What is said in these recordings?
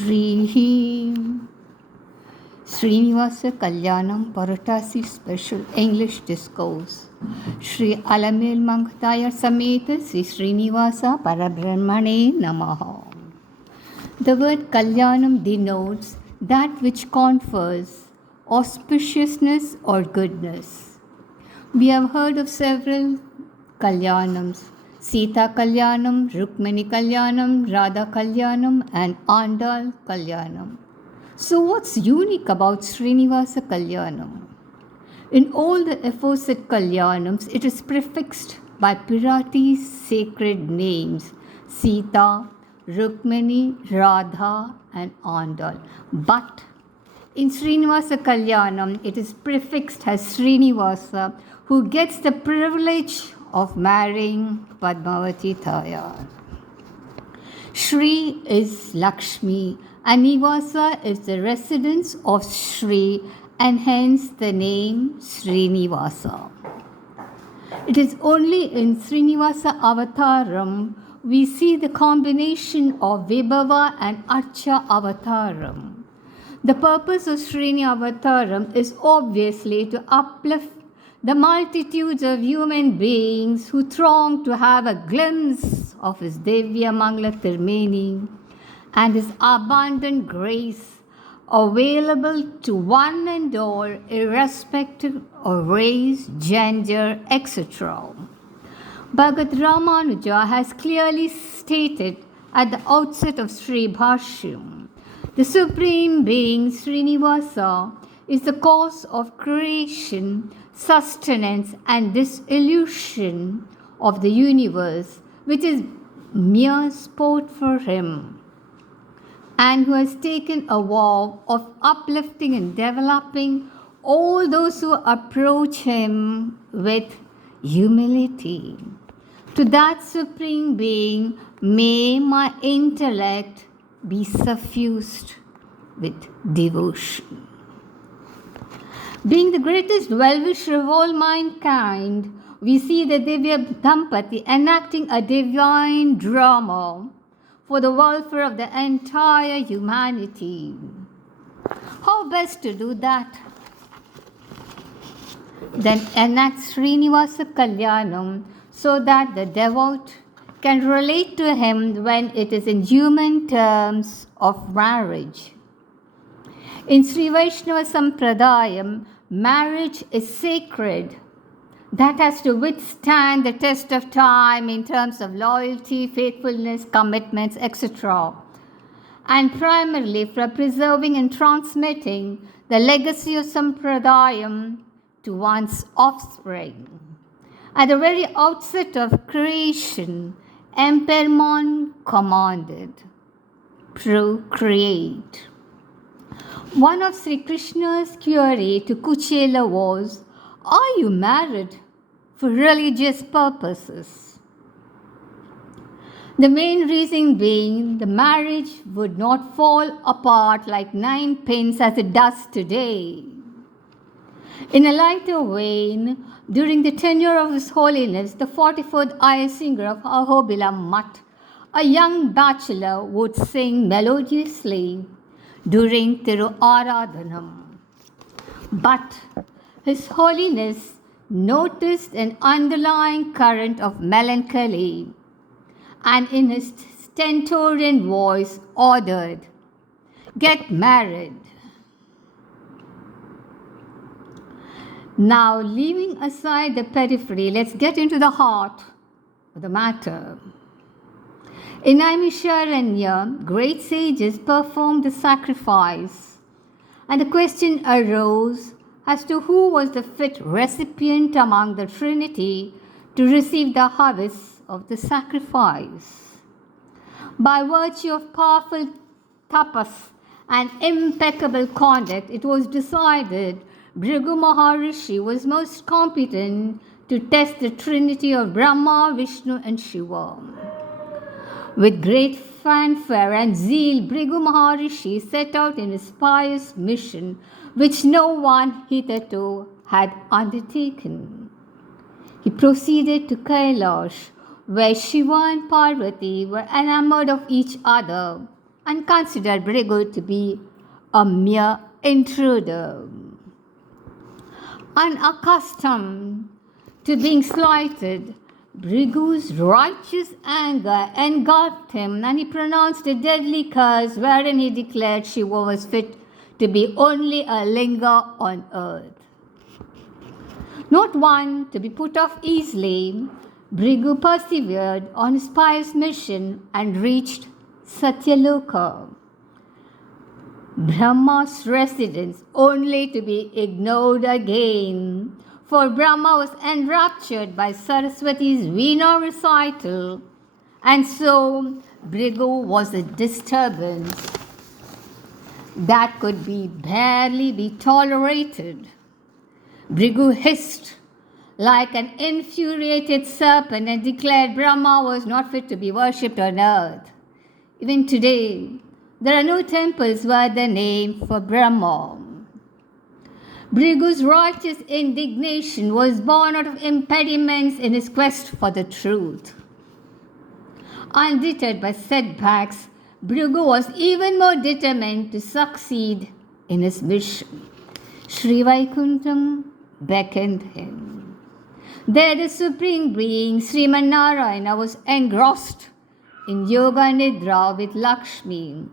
Shri Srinivasa Kalyanam Purattasi Special English Discourse Shri Alamil Mangataya Sameta Sri Srinivasa Parabrahmane Namaha. The word Kalyanam denotes that which confers auspiciousness or goodness. We have heard of several Kalyanams: Sita Kalyanam, Rukmini Kalyanam, Radha Kalyanam, and Andal Kalyanam. So, what's unique about Srinivasa Kalyanam? In all the aforesaid Kalyanams, it is prefixed by Purattasi's sacred names Sita, Rukmini, Radha, and Andal. But in Srinivasa Kalyanam, it is prefixed as Srinivasa, who gets the privilege of marrying Padmavati Thayar. Shri is Lakshmi and Nivasa is the residence of Shri, and hence the name Srinivasa. It is only in Srinivasa Avataram we see the combination of Vibhava and Archa Avataram. The purpose of Srini Avataram is obviously to uplift the multitudes of human beings who throng to have a glimpse of his Divya Mangala Tirmeni and his abundant grace available to one and all, irrespective of race, gender, etc. Bhagat Ramanuja has clearly stated at the outset of Sri Bhashyam, the Supreme Being Srinivasa is the cause of creation, sustenance, and dissolution of the universe, which is mere sport for him, and who has taken a vow of uplifting and developing all those who approach him with humility. To that Supreme Being may my intellect be suffused with devotion. Being the greatest well-wisher of all mankind, we see the Divya Dampati enacting a divine drama for the welfare of the entire humanity. How best to do that? Then enact Srinivasa Kalyanam so that the devout can relate to him when it is in human terms of marriage. In Sri Vaishnava Sampradayam, marriage is sacred. That has to withstand the test of time in terms of loyalty, faithfulness, commitments, etc. And primarily for preserving and transmitting the legacy of Sampradayam to one's offspring. At the very outset of creation, Emperor commanded, procreate. One of Sri Krishna's query to Kuchela was, are you married for religious purposes? The main reason being the marriage would not fall apart like 9 pins as it does today. In a lighter vein, during the tenure of His Holiness, the 44th Ayasinger of Ahobila Mutt, a young bachelor would sing melodiously during Thiru Aradhanam. But His Holiness noticed an underlying current of melancholy and in his stentorian voice ordered, get married. Now, leaving aside the periphery, let's get into the heart of the matter. In Naimisharanya, great sages performed the sacrifice, and the question arose as to who was the fit recipient among the Trinity to receive the harvest of the sacrifice. By virtue of powerful tapas and impeccable conduct, it was decided Bhrigu Maharishi was most competent to test the trinity of Brahma, Vishnu, and Shiva. With great fanfare and zeal, Bhrigu Maharishi set out in his pious mission, which no one hitherto had undertaken. He proceeded to Kailash, where Shiva and Parvati were enamored of each other and considered Brigu to be a mere intruder. Unaccustomed to being slighted, Brigu's righteous anger engulfed him, and he pronounced a deadly curse wherein he declared she was fit to be only a linger on earth. Not one to be put off easily, Brigu persevered on his pious mission and reached Satyaloka, Brahma's residence, only to be ignored again. For Brahma was enraptured by Saraswati's Veena recital, and so Brigu was a disturbance that could barely be tolerated. Brigu hissed like an infuriated serpent and declared Brahma was not fit to be worshipped on earth. Even today, there are no temples worth the name for Brahma. Brigu's righteous indignation was born out of impediments in his quest for the truth. Undeterred by setbacks, Brigu was even more determined to succeed in his mission. Sri Vaikuntham beckoned him. There the Supreme Being, Srimanarayana, was engrossed in Yoga Nidra with Lakshmi,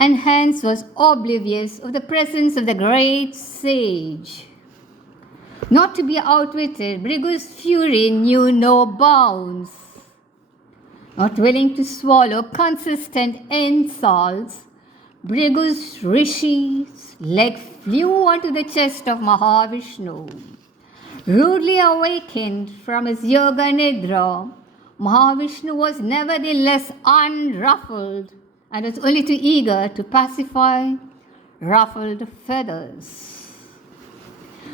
and hence was oblivious of the presence of the great sage. Not to be outwitted, Brigu's fury knew no bounds. Not willing to swallow consistent insults, Brigu's rishi's leg flew onto the chest of Mahavishnu. Rudely awakened from his yoga nidra, Mahavishnu was nevertheless unruffled and was only too eager to pacify ruffled feathers.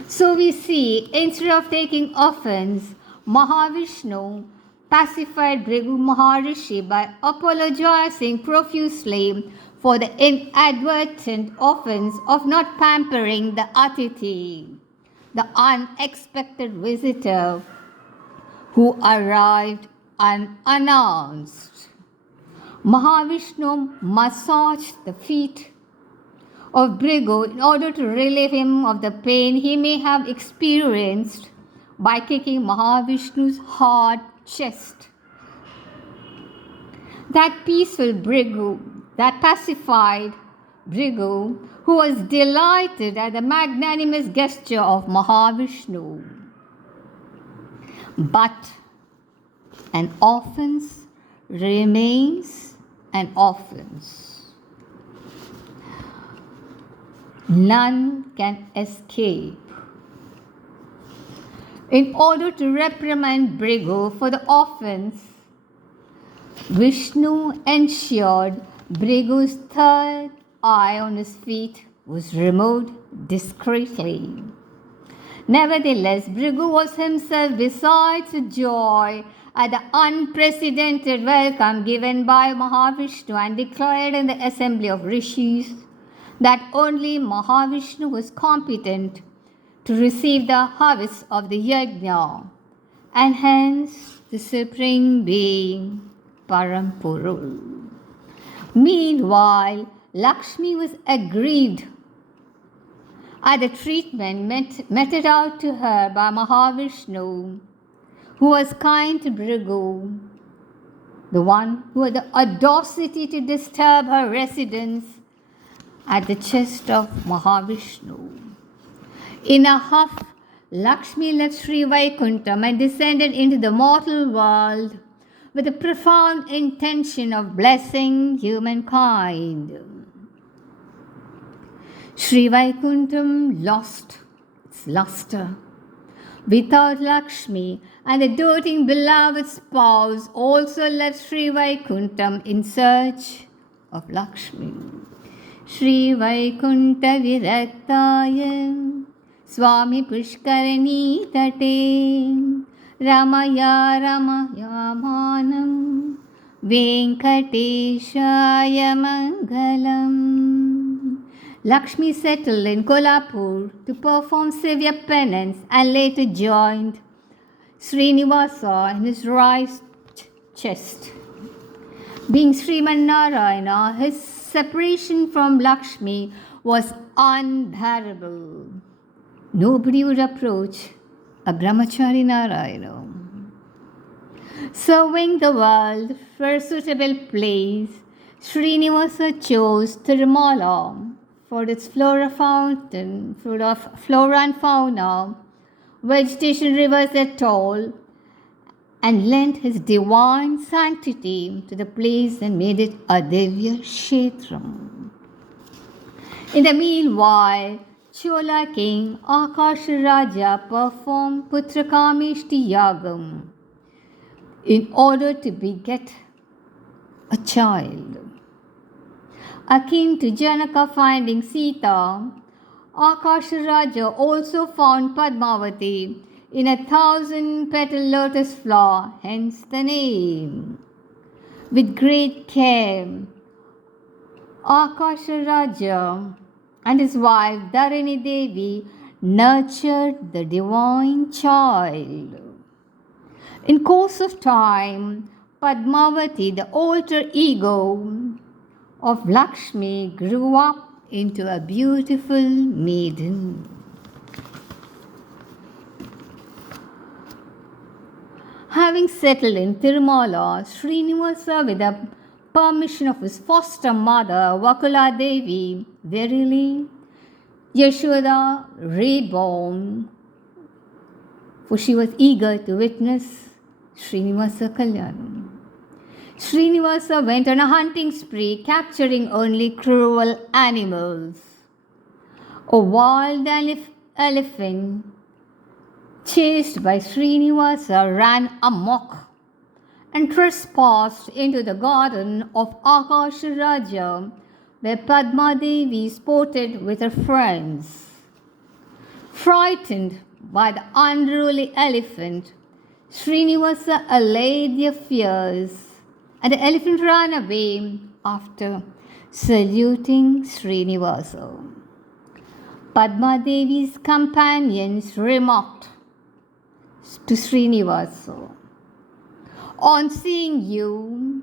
So we see, instead of taking offense, Mahavishnu pacified Brigu Maharishi by apologizing profusely for the inadvertent offense of not pampering the Atiti, the unexpected visitor who arrived unannounced. Mahavishnu massaged the feet of Brigu in order to relieve him of the pain he may have experienced by kicking Mahavishnu's hard chest. That peaceful Brigu, that pacified Brigu, who was delighted at the magnanimous gesture of Mahavishnu. But an offense remains an offense. None can escape. In order to reprimand Brigu for the offense, Vishnu ensured Brigu's third eye on his feet was removed discreetly. Nevertheless, Brigu was himself besides joy at the unprecedented welcome given by Mahavishnu and declared in the assembly of rishis that only Mahavishnu was competent to receive the harvest of the yajna, and hence the Supreme Being, Parampurul. Meanwhile, Lakshmi was aggrieved at the treatment meted out to her by Mahavishnu, who was kind to Brigu, the one who had the audacity to disturb her residence at the chest of Mahavishnu. In a huff, Lakshmi left Sri Vaikuntham and descended into the mortal world with a profound intention of blessing humankind. Sri Vaikuntham lost its luster without Lakshmi, and the doting beloved spouse also left Sri Vaikuntham in search of Lakshmi. Sri Vaikuntha Viraktaya Swami Pushkarani Tate Ramaya Ramaya Manam Venkateshaya Mangalam. Lakshmi settled in Kolhapur to perform severe penance and later joined Srinivasa in his right chest. Being Srimanarayana, his separation from Lakshmi was unbearable. Nobody would approach a brahmachari Narayana. Serving the world for a suitable place, Srinivasa chose Tirumala for its flora fountain, flora and fauna, vegetation, rivers at all, and lent his divine sanctity to the place and made it a Divya Kshetram. In the meanwhile, Chola king Akasha Raja performed Putrakamishti Yagam in order to beget a child. Akin to Janaka finding Sita, Akasha Raja also found Padmavati in 1,000-petal lotus flower, hence the name. With great care, Akasha Raja and his wife Dharini Devi nurtured the divine child. In course of time, Padmavati, the alter ego of Lakshmi, grew up into a beautiful maiden. Having settled in Tirumala, Srinivasa, with the permission of his foster mother, Vakula Devi, verily, Yashoda reborn, for she was eager to witness Srinivasa Kalyanam. Srinivasa went on a hunting spree, capturing only cruel animals. A wild elephant, chased by Srinivasa, ran amok and trespassed into the garden of Akasha Raja, where Padma Devi sported with her friends. Frightened by the unruly elephant, Srinivasa allayed their fears, and the elephant ran away after saluting Srinivasa. Padma Devi's companions remarked to Srinivasa, "On seeing you,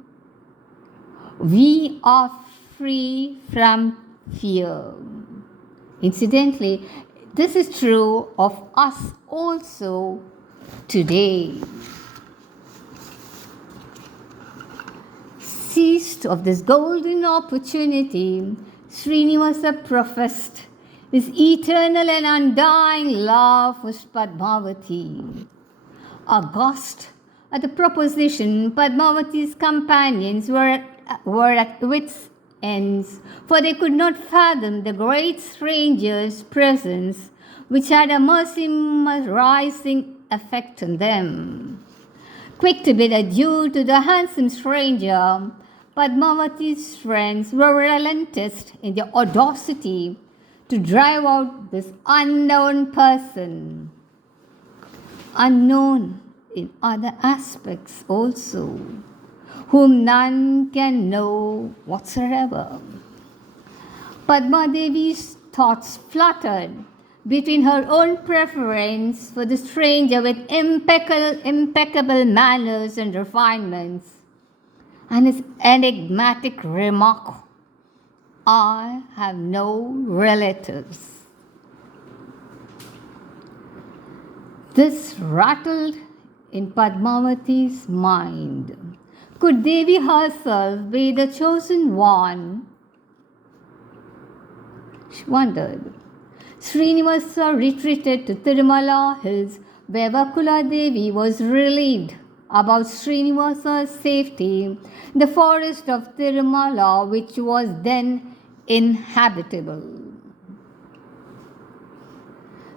we are free from fear." Incidentally, this is true of us also today. Seized of this golden opportunity, Srinivasa professed his eternal and undying love for Padmavati. Aghast at the proposition, Padmavati's companions were at wits' ends, for they could not fathom the great stranger's presence, which had a mesmerizing effect on them. Quick to bid adieu to the handsome stranger, Padmavati's friends were relentless in their audacity to drive out this unknown person, unknown in other aspects also, whom none can know whatsoever. Padma Devi's thoughts fluttered between her own preference for the stranger with impeccable manners and refinements, and his enigmatic remark, "I have no relatives." This rattled in Padmavati's mind. Could Devi herself be the chosen one? She wondered. Srinivasa retreated to Tirumala hills, where Vakula Devi was relieved about Srinivasa's safety in the forest of Tirumala, which was then inhabitable.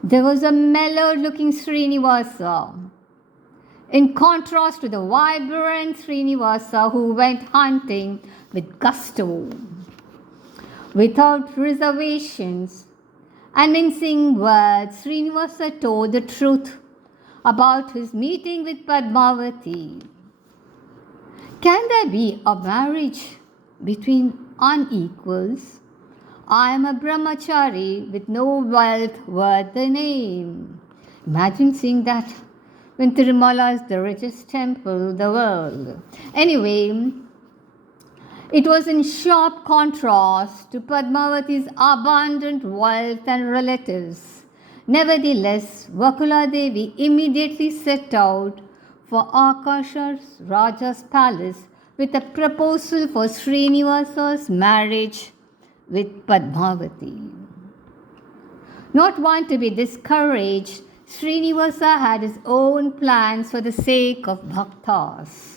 There was a mellowed-looking Srinivasa, in contrast to the vibrant Srinivasa who went hunting with gusto, without reservations. And mincing words, Srinivasa told the truth about his meeting with Padmavati. Can there be a marriage between unequals? I am a brahmachari with no wealth worth the name. Imagine seeing that when Tirumala is the richest temple in the world. Anyway, It was in sharp contrast to Padmavati's abundant wealth and relatives. Nevertheless, Vakula Devi immediately set out for Akasha Raja's palace with a proposal for Srinivasa's marriage with Padmavati. Not one to be discouraged, Srinivasa had his own plans for the sake of bhaktas.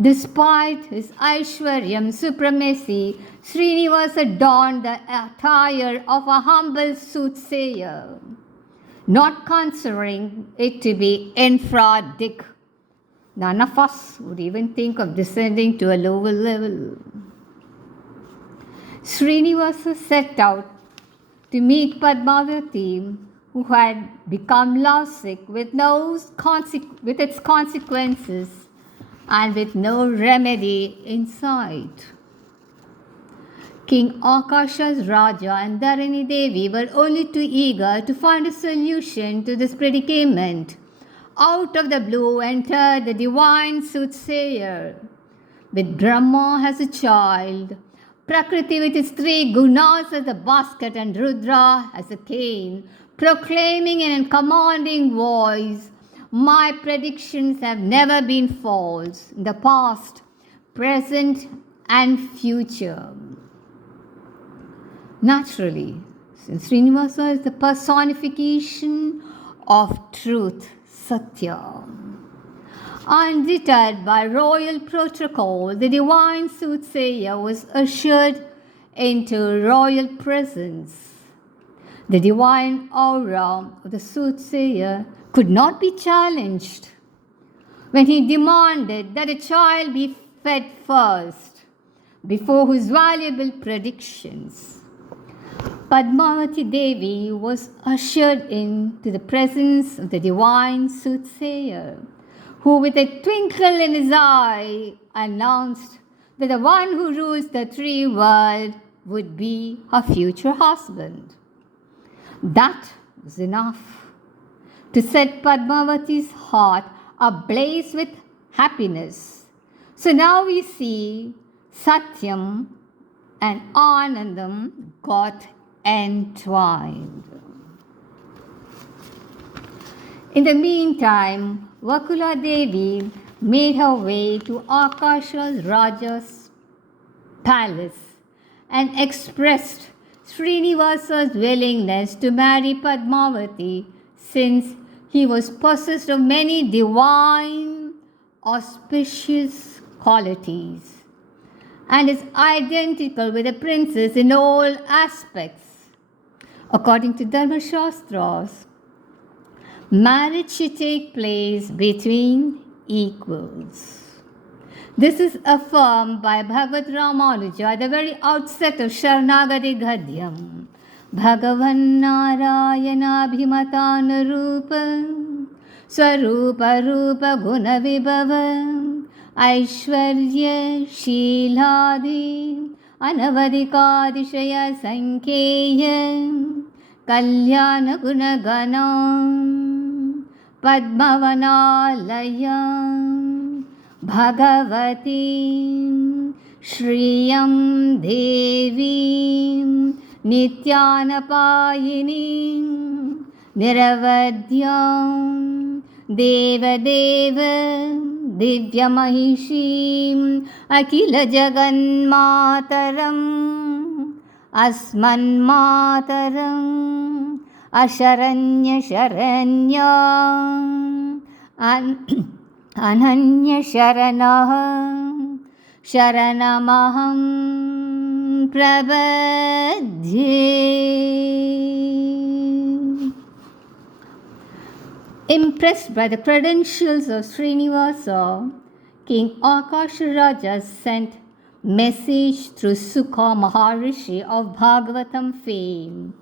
Despite his Aishwaryam supremacy, Srinivasa donned the attire of a humble soothsayer, not considering it to be infra-dig. None of us would even think of descending to a lower level. Srinivasa set out to meet Padmavati, who had become lovesick with its consequences and with no remedy in sight. King Akasha's Raja and Dharani Devi were only too eager to find a solution to this predicament. Out of the blue entered the divine soothsayer. With Brahma as a child, Prakriti with its three gunas as a basket and Rudra as a cane, proclaiming in a commanding voice, "My predictions have never been false in the past, present, and future." Naturally, since Srinivasa is the personification of truth, Satya, undeterred by royal protocol, the divine soothsayer was ushered into royal presence. The divine aura of the soothsayer could not be challenged when he demanded that a child be fed first before his valuable predictions. Padmavati Devi was ushered into the presence of the divine soothsayer, who with a twinkle in his eye announced that the one who rules the three worlds would be her future husband. That was enough to set Padmavati's heart ablaze with happiness. So now we see Satyam and Anandam got entwined. In the meantime, Vakula Devi made her way to Akasha Raja's palace and expressed Srinivasa's willingness to marry Padmavati, since he was possessed of many divine, auspicious qualities and is identical with the princess in all aspects. According to Dharma Shastras, marriage should take place between equals. This is affirmed by Bhagavad Ramanuja at the very outset of Sharanagati Gadhyam. Bhagavan Narayana Bhimatanurupa Swarupa Rupa Guna Vibhava Aishwarya Shiladi Anavadikadishaya Sankeya Kalyana Gunaganam Padmavanalaya Bhagavati Shriyam Devi Nityanapayini Niravadyam Deva Deva Divyamahishim Akila Jaganmataram Asman Mataram Asharanya Sharanya Ananya Sharanah Sharanamaham Prabhadhye. Impressed by the credentials of Srinivasa, King Akasha Raja sent message through Sukha Maharishi of Bhagavatam fame